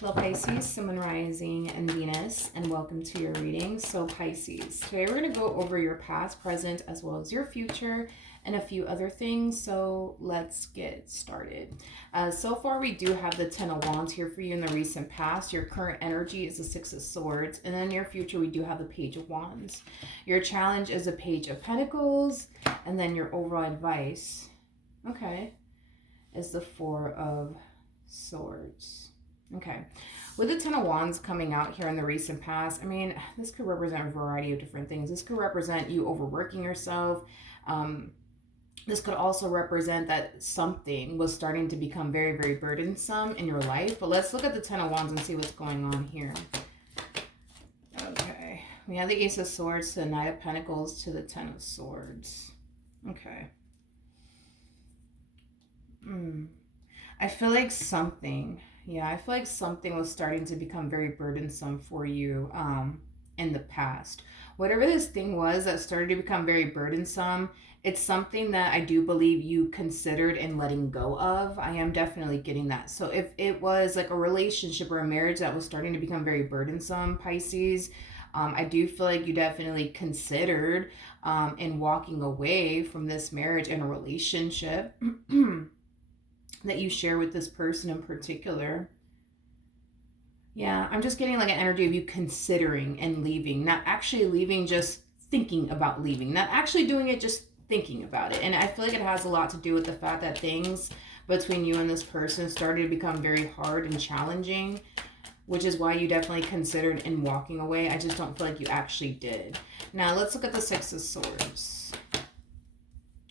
Hello Pisces, Sun, Moon, Rising, and Venus, and welcome to your reading. So Pisces, today we're going to go over your past, present, as well as your future, and a few other things. So let's get started. So far we do have the Ten of Wands here for you in the recent past. Your current energy is the Six of Swords, and in your future we do have the Page of Wands. Your challenge is a Page of Pentacles, and then your overall advice, okay, is the Four of Swords. Okay, with the Ten of Wands coming out here in the recent past, I mean, this could represent a variety of different things. This could represent you overworking yourself. This could also represent that something was starting to become very, very burdensome in your life. But let's look at the Ten of Wands and see what's going on here. Okay, we have the Ace of Swords to the Knight of Pentacles to the Ten of Swords. Okay. I feel like something... Yeah, I feel like something was starting to become very burdensome for you in the past. Whatever this thing was that started to become very burdensome, it's something that I do believe you considered in letting go of. I am definitely getting that. So if it was like a relationship or a marriage that was starting to become very burdensome, Pisces, I do feel like you definitely considered in walking away from this marriage and a relationship that you share with this person in particular. Yeah, I'm just getting like an energy of you considering and leaving, not actually leaving, just thinking about leaving, not actually doing it, just thinking about it. And I feel like it has a lot to do with the fact that things between you and this person started to become very hard and challenging, which is why you definitely considered in walking away. I just don't feel like you actually did. Now let's look at the Six of Swords.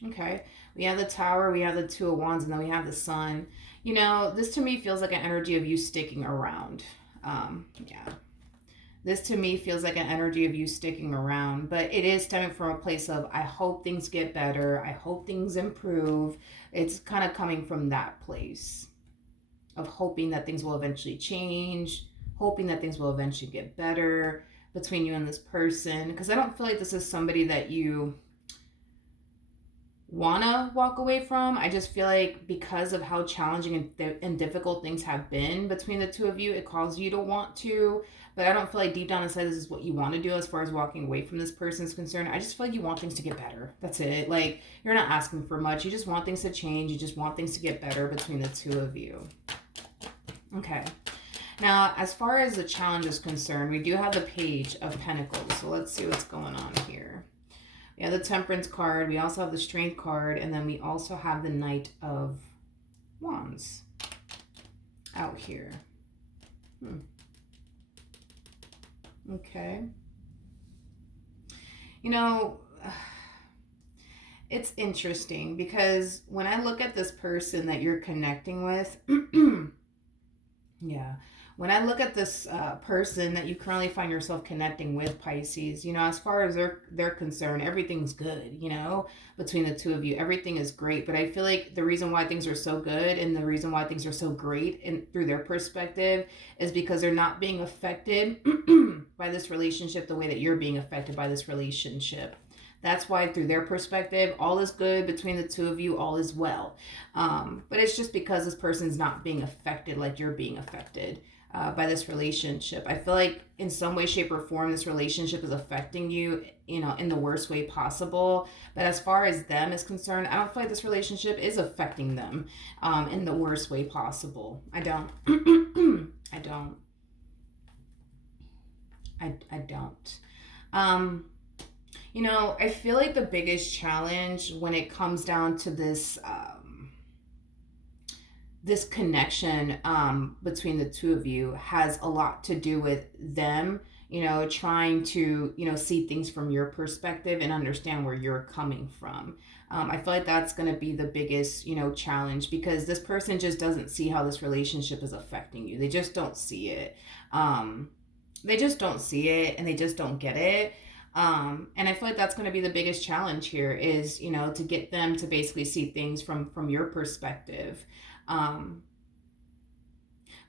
Okay, we have the Tower, we have the Two of Wands, and then we have the Sun. You know, this to me feels like an energy of you sticking around. Yeah. This to me feels like an energy of you sticking around, but it is stemming from a place of, I hope things get better. I hope things improve. It's kind of coming from that place of hoping that things will eventually change, hoping that things will eventually get better between you and this person. Because I don't feel like this is somebody that you want to walk away from. I just feel like because of how challenging and difficult things have been between the two of you, it causes you to want to, but I don't feel like deep down inside this is what you want to do as far as walking away from this person is concerned. I just feel like you want things to get better. That's it. Like, you're not asking for much. You just want things to change. You just want things to get better between the two of you. Okay. Now, as far as the challenge is concerned, we do have the Page of Pentacles. So let's see what's going on here. We have the Temperance card. We also have the Strength card. And then we also have the Knight of Wands out here. Okay. You know, it's interesting because when I look at this person that you're connecting with, yeah, when I look at this person that you currently find yourself connecting with, Pisces, you know, as far as they're concerned, everything's good, you know, between the two of you. Everything is great. But I feel like the reason why things are so good and the reason why things are so great through their perspective is because they're not being affected by this relationship the way that you're being affected by this relationship. That's why through their perspective, all is good between the two of you, all is well. But it's just because this person's not being affected like you're being affected by this relationship. I feel like in some way, shape, or form, this relationship is affecting you, you know, in the worst way possible. But as far as them is concerned, I don't feel like this relationship is affecting them in the worst way possible. I don't. I don't. I don't. You know, I feel like the biggest challenge when it comes down to this this connection between the two of you has a lot to do with them, you know, trying to, you know, see things from your perspective and understand where you're coming from. I feel like that's going to be the biggest, you know, challenge because this person just doesn't see how this relationship is affecting you. They just don't see it. They just don't see it and they just don't get it. And I feel like that's going to be the biggest challenge here is, you know, to get them to basically see things from your perspective.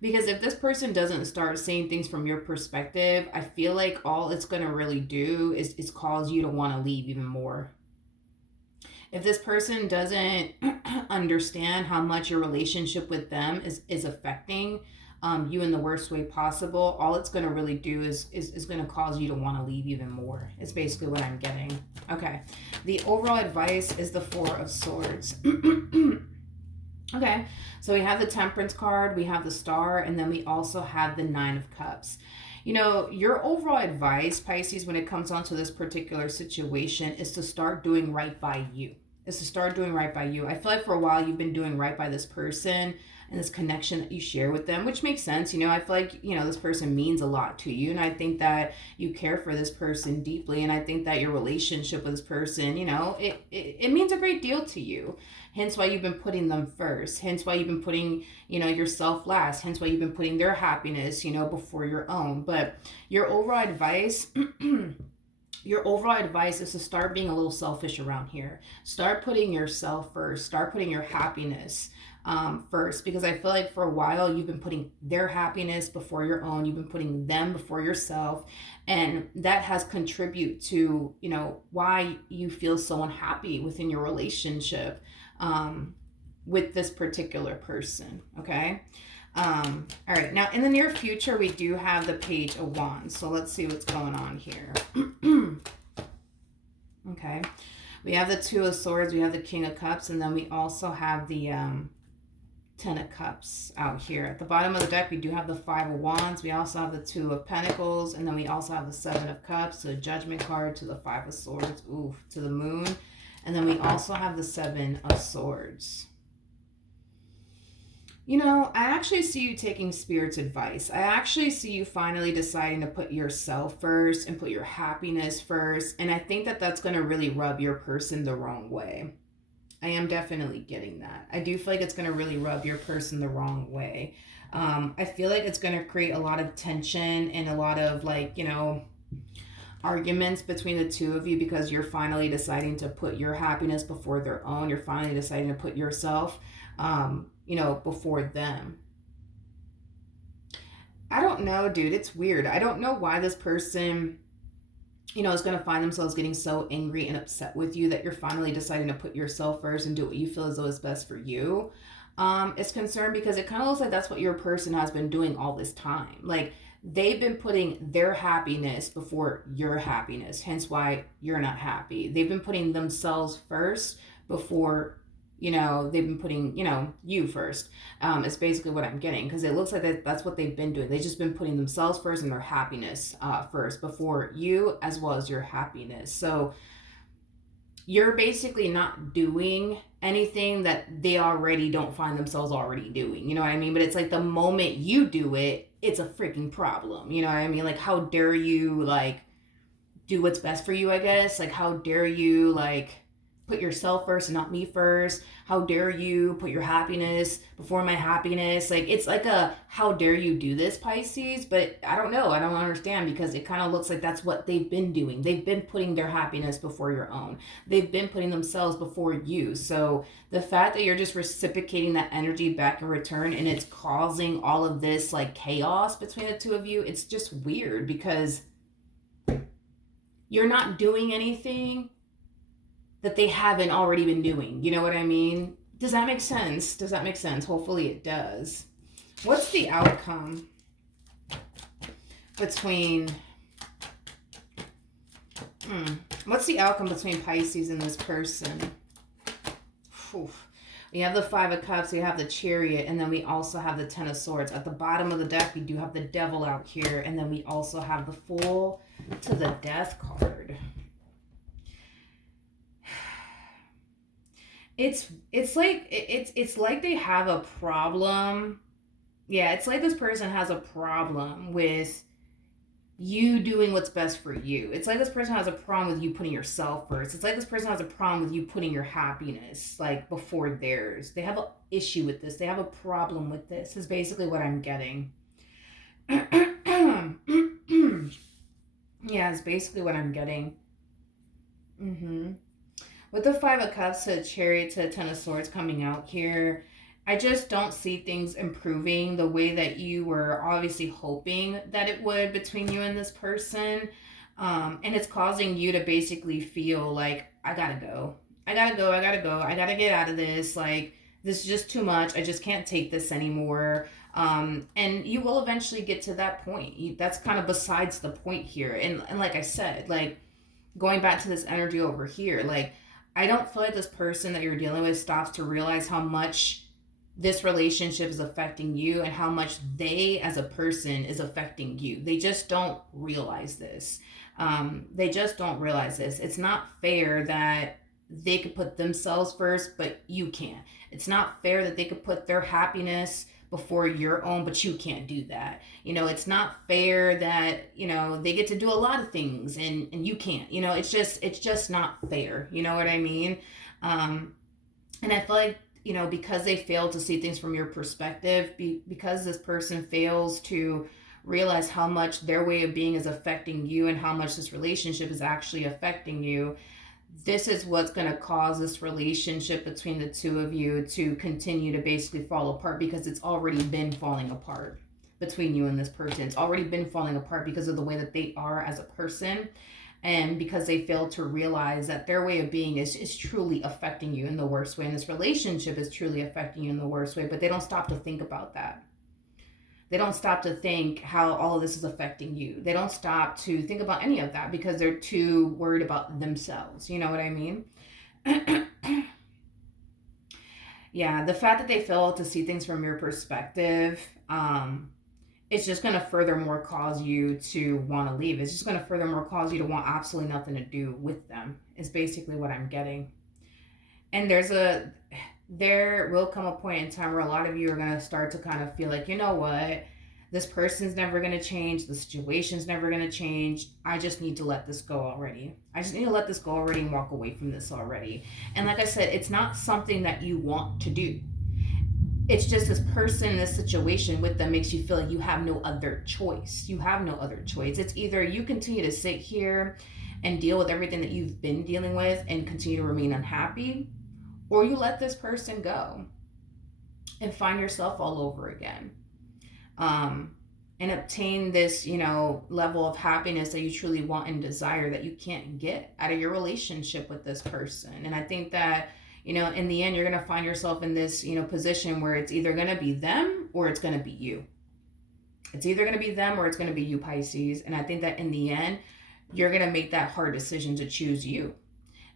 Because if this person doesn't start seeing things from your perspective, I feel like all it's going to really do is cause you to want to leave even more. If this person doesn't understand how much your relationship with them is affecting you in the worst way possible, all it's going to really do is going to cause you to want to leave even more. It's basically what I'm getting. Okay. The overall advice is the Four of Swords. Okay, so we have the Temperance card, we have the Star, and then we also have the Nine of Cups. You know, your overall advice, Pisces, when it comes onto this particular situation, is to start doing right by you. Is to start doing right by you. I feel like for a while you've been doing right by this person and this connection that you share with them, which makes sense. You know, I feel like, you know, this person means a lot to you. And I think that you care for this person deeply. And I think that your relationship with this person, you know, it means a great deal to you. Hence why you've been putting them first. Hence why you've been putting, you know, yourself last. Hence why you've been putting their happiness, you know, before your own. But your overall advice, your overall advice is to start being a little selfish around here. Start putting yourself first. Start putting your happiness first, because I feel like for a while you've been putting their happiness before your own. You've been putting them before yourself, and that has contributed to, you know, why you feel so unhappy within your relationship with this particular person. Okay. All right. Now, in the near future, we do have the Page of Wands. So let's see what's going on here. Okay. We have the Two of Swords. We have the King of Cups. And then we also have the Ten of Cups out here. At the bottom of the deck, we do have the Five of Wands. We also have the Two of Pentacles. And then we also have the Seven of Cups. So Judgment card to the Five of Swords. Ooh, to the Moon. And then we also have the Seven of Swords. You know, I actually see you taking Spirit's advice. I actually see you finally deciding to put yourself first and put your happiness first. And I think that that's going to really rub your person the wrong way. I am definitely getting that. I do feel like it's going to really rub your person the wrong way. I feel like it's going to create a lot of tension and a lot of, like, you know, arguments between the two of you, because you're finally deciding to put your happiness before their own. You're finally deciding to put yourself, you know, before them. I don't know, dude. It's weird. I don't know why this person, you know, is going to find themselves getting so angry and upset with you that you're finally deciding to put yourself first and do what you feel as though is best for you. It's concerned because it kind of looks like that's what your person has been doing all this time. Like, they've been putting their happiness before your happiness, hence why you're not happy. They've been putting themselves first before, you know, they've been putting, you know, you first. It's basically what I'm getting, because it looks like that's what they've been doing. They've just been putting themselves first and their happiness first before you, as well as your happiness. So you're basically not doing anything that they already don't find themselves already doing. You know what I mean? But it's like the moment you do it, it's a freaking problem. You know what I mean? Like, how dare you, like, do what's best for you, I guess? Like, how dare you, like, put yourself first and not me first? How dare you put your happiness before my happiness? Like, it's like a, how dare you do this, Pisces? But I don't know. I don't understand, because it kind of looks like that's what they've been doing. They've been putting their happiness before your own. They've been putting themselves before you. So the fact that you're just reciprocating that energy back in return, and it's causing all of this, like, chaos between the two of you, it's just weird, because you're not doing anything that they haven't already been doing. You know what I mean? Does that make sense? Does that make sense? Hopefully it does. What's the outcome between... What's the outcome between Pisces and this person? Whew. We have the Five of Cups, we have the Chariot, and then we also have the Ten of Swords. At the bottom of the deck, we do have the Devil out here, and then we also have the Fool to the Death card. It's like they have a problem. Yeah, it's like this person has a problem with you doing what's best for you. It's like this person has a problem with you putting yourself first. It's like this person has a problem with you putting your happiness, like, before theirs. They have an issue with this. They have a problem with this, is basically what I'm getting. Yeah, it's basically what I'm getting. With the Five of Cups to the Chariot to the Ten of Swords coming out here, I just don't see things improving the way that you were obviously hoping that it would between you and this person. And it's causing you to basically feel like, I gotta go. I gotta get out of this. Like, this is just too much. I just can't take this anymore. And you will eventually get to that point. That's kind of besides the point here. And like I said, like going back to this energy over here, like I don't feel like this person that you're dealing with stops to realize how much this relationship is affecting you and how much they as a person is affecting you. They just don't realize this. They just don't realize this. It's not fair that they could put themselves first, but you can't. It's not fair that they could put their happiness before your own, but you can't do that. It's not fair that, they get to do a lot of things and you can't. It's just not fair. You know what I mean? And I feel like, because they fail to see things from your perspective, because this person fails to realize how much their way of being is affecting you and how much this relationship is actually affecting you, this is what's going to cause this relationship between the two of you to continue to basically fall apart, because it's already been falling apart between you and this person. It's already been falling apart because of the way that they are as a person, and because they fail to realize that their way of being is truly affecting you in the worst way, and this relationship is truly affecting you in the worst way. But they don't stop to think about that. They don't stop to think how all of this is affecting you. They don't stop to think about any of that because they're too worried about themselves. You know what I mean? Yeah, the fact that they fail to see things from your perspective, it's just going to furthermore cause you to want to leave. It's just going to furthermore cause you to want absolutely nothing to do with them, is basically what I'm getting. And there will come a point in time where a lot of you are going to start to kind of feel like, you know what, this person's never going to change, the situation's never going to change, I just need to let this go already. I just need to let this go already and walk away from this already. And like I said, it's not something that you want to do. It's just this person, this situation with them makes you feel like you have no other choice. You have no other choice. It's either you continue to sit here and deal with everything that you've been dealing with and continue to remain unhappy, or you let this person go and find yourself all over again, and obtain this, level of happiness that you truly want and desire that you can't get out of your relationship with this person. And I think that, in the end, you're going to find yourself in this, position where it's either going to be them or it's going to be you. It's either going to be them or it's going to be you, Pisces. And I think that in the end, you're going to make that hard decision to choose you.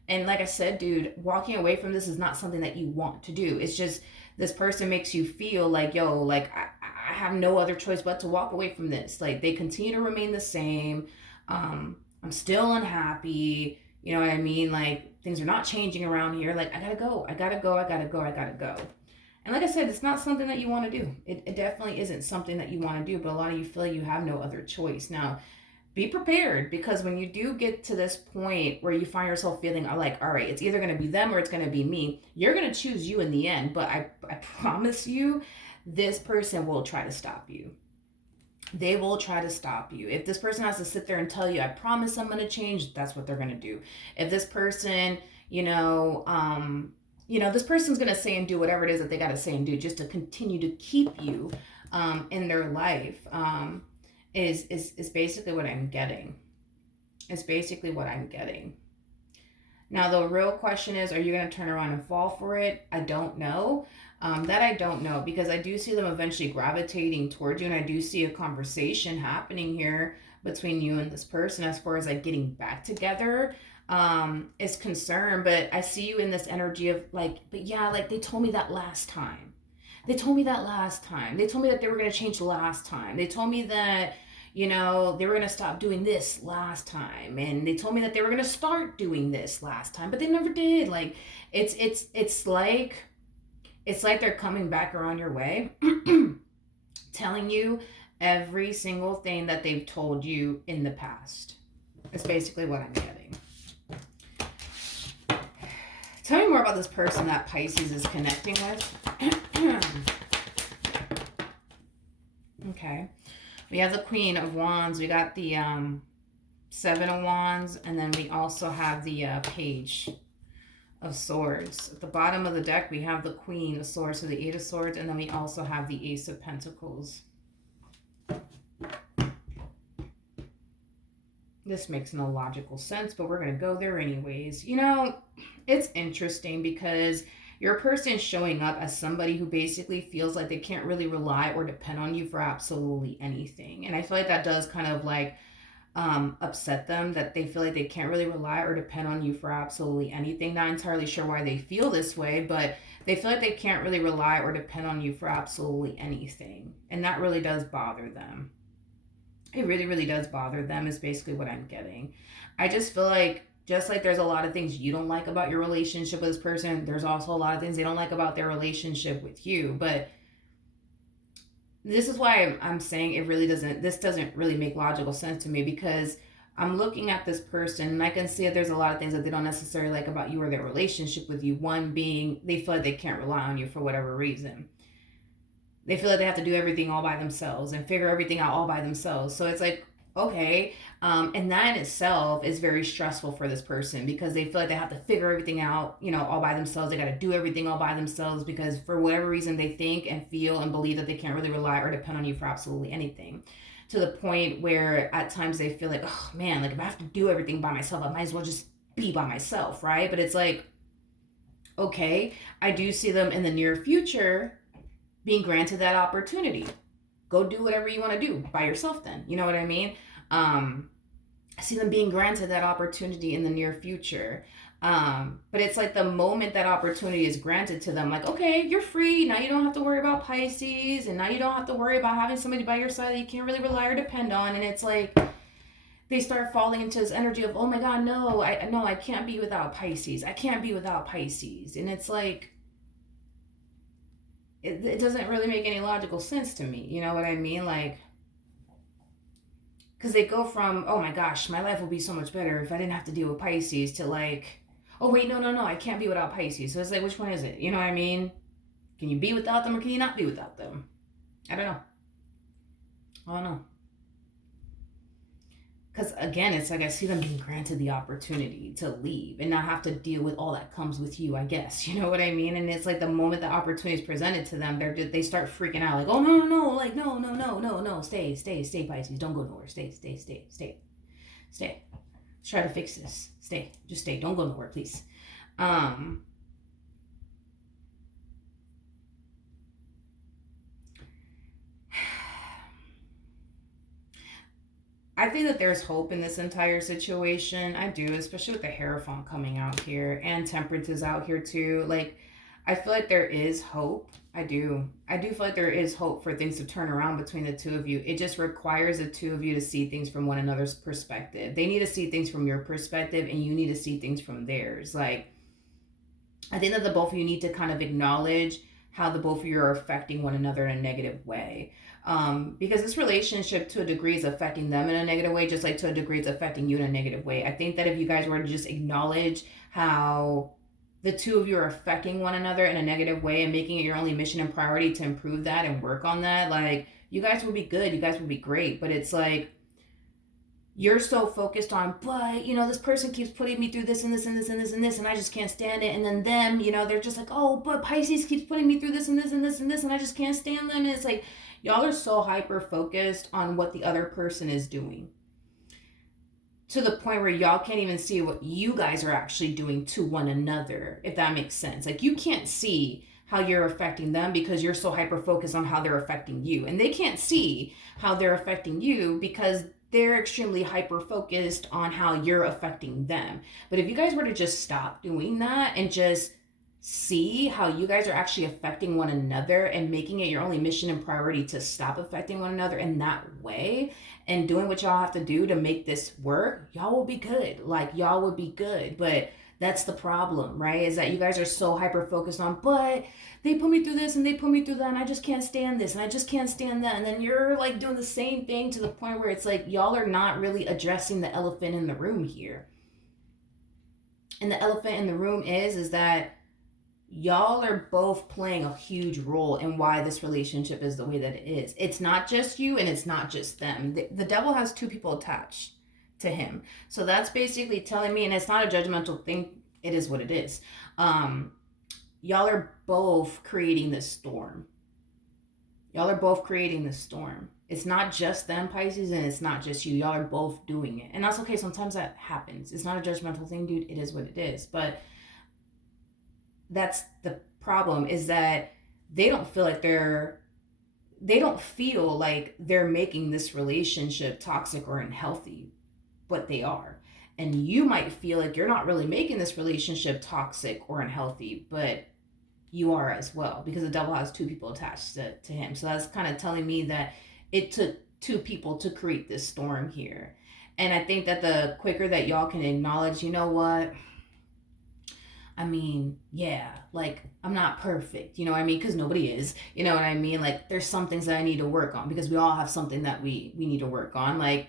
And like I said, dude, walking away from this is not something that you want to do. It's just this person makes you feel like, yo, like I have no other choice but to walk away from this. Like they continue to remain the same. I'm still unhappy. You know what I mean? Like things are not changing around here. Like I gotta go. And like I said, it's not something that you want to do. It definitely isn't something that you want to do. But a lot of you feel like you have no other choice. Now, be prepared, because when you do get to this point where you find yourself feeling like, all right, it's either going to be them or it's going to be me, you're going to choose you in the end. But I promise you, this person will try to stop you. They will try to stop you. If this person has to sit there and tell you, I promise I'm going to change, that's what they're going to do. If this person, this person's going to say and do whatever it is that they got to say and do just to continue to keep you in their life, is basically what I'm getting. It's basically what I'm getting. Now, the real question is, are you going to turn around and fall for it? I don't know. That I don't know, because I do see them eventually gravitating towards you, and I do see a conversation happening here between you and this person as far as like getting back together is concerned. But I see you in this energy of like, but yeah, like they told me that last time. They told me that last time. They told me that they were going to change last time. They told me that, they were going to stop doing this last time. And they told me that they were going to start doing this last time, but they never did. Like, it's like they're coming back around your way, telling you every single thing that they've told you in the past. That's basically what I'm getting. Tell me more about this person that Pisces is connecting with. Okay. We have the Queen of Wands. We got the Seven of Wands. And then we also have the Page of Swords. At the bottom of the deck, we have the Queen of Swords, so the Eight of Swords. And then we also have the Ace of Pentacles. This makes no logical sense, but we're going to go there anyways. It's interesting because, Your person showing up as somebody who basically feels like they can't really rely or depend on you for absolutely anything. And I feel like that does kind of like upset them, that they feel like they can't really rely or depend on you for absolutely anything. Not entirely sure why they feel this way, but they feel like they can't really rely or depend on you for absolutely anything. And that really does bother them. It really, really does bother them, is basically what I'm getting. I just feel like, just like there's a lot of things you don't like about your relationship with this person, there's also a lot of things they don't like about their relationship with you. But this is why I'm saying this doesn't really make logical sense to me, because I'm looking at this person and I can see that there's a lot of things that they don't necessarily like about you or their relationship with you. One being, they feel like they can't rely on you for whatever reason. They feel like they have to do everything all by themselves and figure everything out all by themselves. So it's like, okay. And that in itself is very stressful for this person, because they feel like they have to figure everything out, all by themselves. They got to do everything all by themselves, because for whatever reason they think and feel and believe that they can't really rely or depend on you for absolutely anything. To the point where at times they feel like, oh man, like if I have to do everything by myself, I might as well just be by myself, right? But it's like, okay, I do see them in the near future being granted that opportunity. Go do whatever you want to do by yourself then. You know what I mean? I see them being granted that opportunity in the near future. But it's like the moment that opportunity is granted to them, like, okay, you're free. Now you don't have to worry about Pisces. And now you don't have to worry about having somebody by your side that you can't really rely or depend on. And it's like, they start falling into this energy of, oh my God, no, I can't be without Pisces. I can't be without Pisces. And it's like, it doesn't really make any logical sense to me. You know what I mean? Like, because they go from, oh my gosh, my life would be so much better if I didn't have to deal with Pisces, to like, oh wait, no, I can't be without Pisces. So it's like, which one is it? You know what I mean? Can you be without them or can you not be without them? I don't know. I don't know. Because again, it's like I see them being granted the opportunity to leave and not have to deal with all that comes with you, I guess. You know what I mean? And it's like the moment the opportunity is presented to them, they start freaking out, like, oh no, like no, stay, Pisces, don't go nowhere, stay. Let's try to fix this. Just stay, don't go nowhere, please. I think that there's hope in this entire situation. I do, especially with the Hierophant coming out here and Temperance is out here too. Like, I feel like there is hope. I do feel like there is hope for things to turn around between the two of you. It just requires the two of you to see things from one another's perspective. They need to see things from your perspective and you need to see things from theirs. Like, I think that the both of you need to kind of acknowledge how the both of you are affecting one another in a negative way. Because this relationship to a degree is affecting them in a negative way, just like to a degree it's affecting you in a negative way. I think that if you guys were to just acknowledge how the two of you are affecting one another in a negative way and making it your only mission and priority to improve that and work on that, like, you guys would be good, you guys would be great. But it's like, you're so focused on, but this person keeps putting me through this and this and this and this and this, and I just can't stand it. And then them, they're just like, oh, but Pisces keeps putting me through this and this and this and this, and I just can't stand them. And it's like, y'all are so hyper focused on what the other person is doing, to the point where y'all can't even see what you guys are actually doing to one another, if that makes sense. Like, you can't see how you're affecting them because you're so hyper focused on how they're affecting you, and they can't see how they're affecting you because they're extremely hyper focused on how you're affecting them. But if you guys were to just stop doing that and just see how you guys are actually affecting one another and making it your only mission and priority to stop affecting one another in that way and doing what y'all have to do to make this work, y'all will be good. Like, y'all would be good. But that's the problem, right? Is that you guys are so hyper focused on, but they put me through this and they put me through that and I just can't stand this and I just can't stand that. And then you're like doing the same thing, to the point where it's like y'all are not really addressing the elephant in the room here. And the elephant in the room is that y'all are both playing a huge role in why this relationship is the way that it is. It's not just you and it's not just them. The devil has two people attached to him. So that's basically telling me, and it's not a judgmental thing, it is what it is. Y'all are both creating this storm. It's not just them, Pisces, and it's not just you. Y'all are both doing it. And that's okay. Sometimes that happens. It's not a judgmental thing, dude. It is what it is. But that's the problem is that they don't feel like they don't feel like they're making this relationship toxic or unhealthy, but they are. And you might feel like you're not really making this relationship toxic or unhealthy, but you are as well, because the devil has two people attached to him. So that's kind of telling me that it took two people to create this storm here. And I think that the quicker that y'all can acknowledge, you know what, I mean, yeah, like I'm not perfect, you know what I mean? Because nobody is, you know what I mean? Like there's some things that I need to work on, because we all have something that we need to work on. Like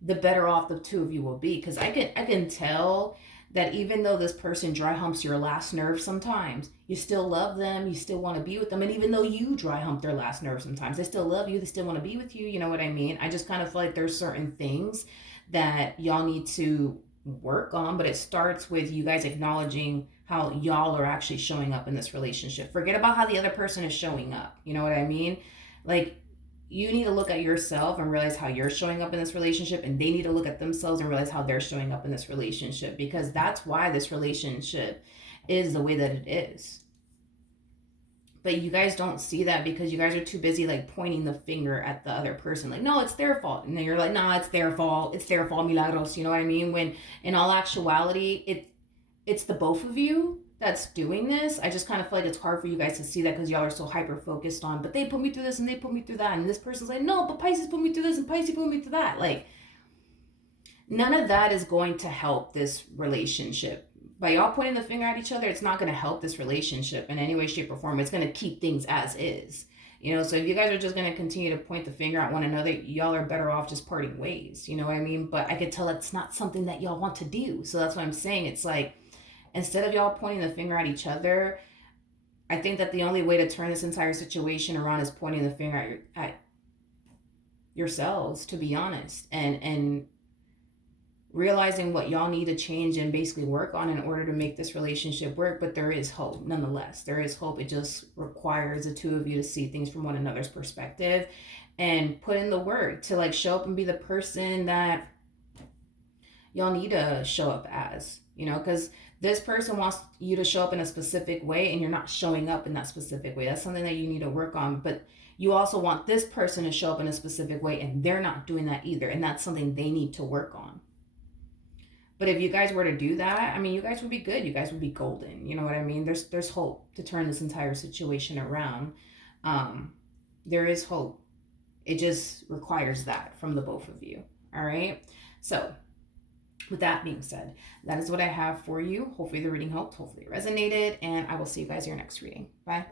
the better off the two of you will be, because I can tell that even though this person dry humps your last nerve sometimes, you still love them, you still want to be with them. And even though you dry hump their last nerve sometimes, they still love you, they still want to be with you, you know what I mean? I just kind of feel like there's certain things that y'all need to work on, but it starts with you guys acknowledging how y'all are actually showing up in this relationship. Forget about how the other person is showing up, you know what I mean? Like, you need to look at yourself and realize how you're showing up in this relationship, and they need to look at themselves and realize how they're showing up in this relationship, because that's why this relationship is the way that it is. But you guys don't see that because you guys are too busy like pointing the finger at the other person, like, no, it's their fault. And then you're like, nah, it's their fault, milagros, you know what I mean? When in all actuality, it's the both of you that's doing this. I just kind of feel like it's hard for you guys to see that because y'all are so hyper focused on, but they put me through this and they put me through that. And this person's like, no, but Pisces put me through this and Pisces put me through that. Like, none of that is going to help this relationship. By y'all pointing the finger at each other, it's not going to help this relationship in any way, shape, or form. It's going to keep things as is. You know, so if you guys are just going to continue to point the finger at one another, y'all are better off just parting ways. You know what I mean? But I could tell it's not something that y'all want to do. So that's what I'm saying. It's like, instead of y'all pointing the finger at each other, I think that the only way to turn this entire situation around is pointing the finger at yourselves, to be honest, and realizing what y'all need to change and basically work on in order to make this relationship work. But there is hope nonetheless. There is hope. It just requires the two of you to see things from one another's perspective and put in the work to like show up and be the person that y'all need to show up as, you know, because this person wants you to show up in a specific way and you're not showing up in that specific way. That's something that you need to work on. But you also want this person to show up in a specific way and they're not doing that either. And that's something they need to work on. But if you guys were to do that, I mean, you guys would be good. You guys would be golden. You know what I mean? There's hope to turn this entire situation around. There is hope. It just requires that from the both of you. All right. So with that being said, that is what I have for you. Hopefully the reading helped. Hopefully it resonated. And I will see you guys in your next reading. Bye.